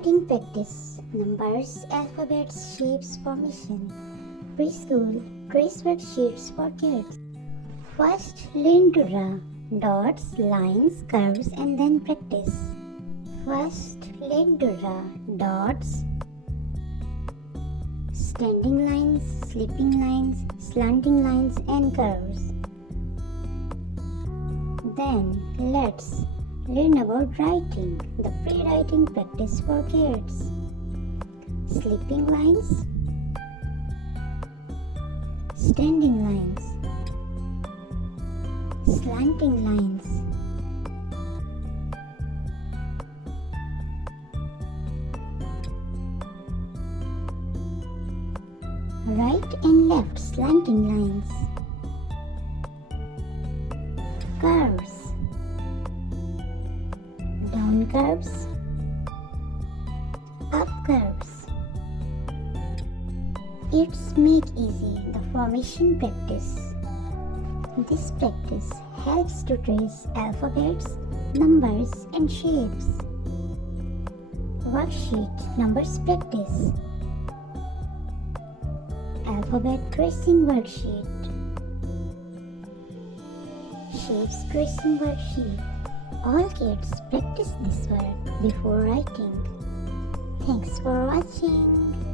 Writing practice. Numbers, alphabets, shapes, formation. Preschool. Trace worksheets for kids. First, learn to draw. Dots, lines, curves, and then practice. First, learn to draw. Dots, standing lines, sleeping lines, slanting lines, and curves. Then, let's learn about writing, the pre-writing practice for kids. Sleeping lines, standing lines, slanting lines, right and left slanting lines, curves, down curves, up curves. It's make easy the formation practice. This practice helps to trace alphabets, numbers, and shapes. Worksheet numbers practice. Alphabet tracing worksheet. Shapes tracing worksheet. All kids practice this work before writing. Thanks for watching.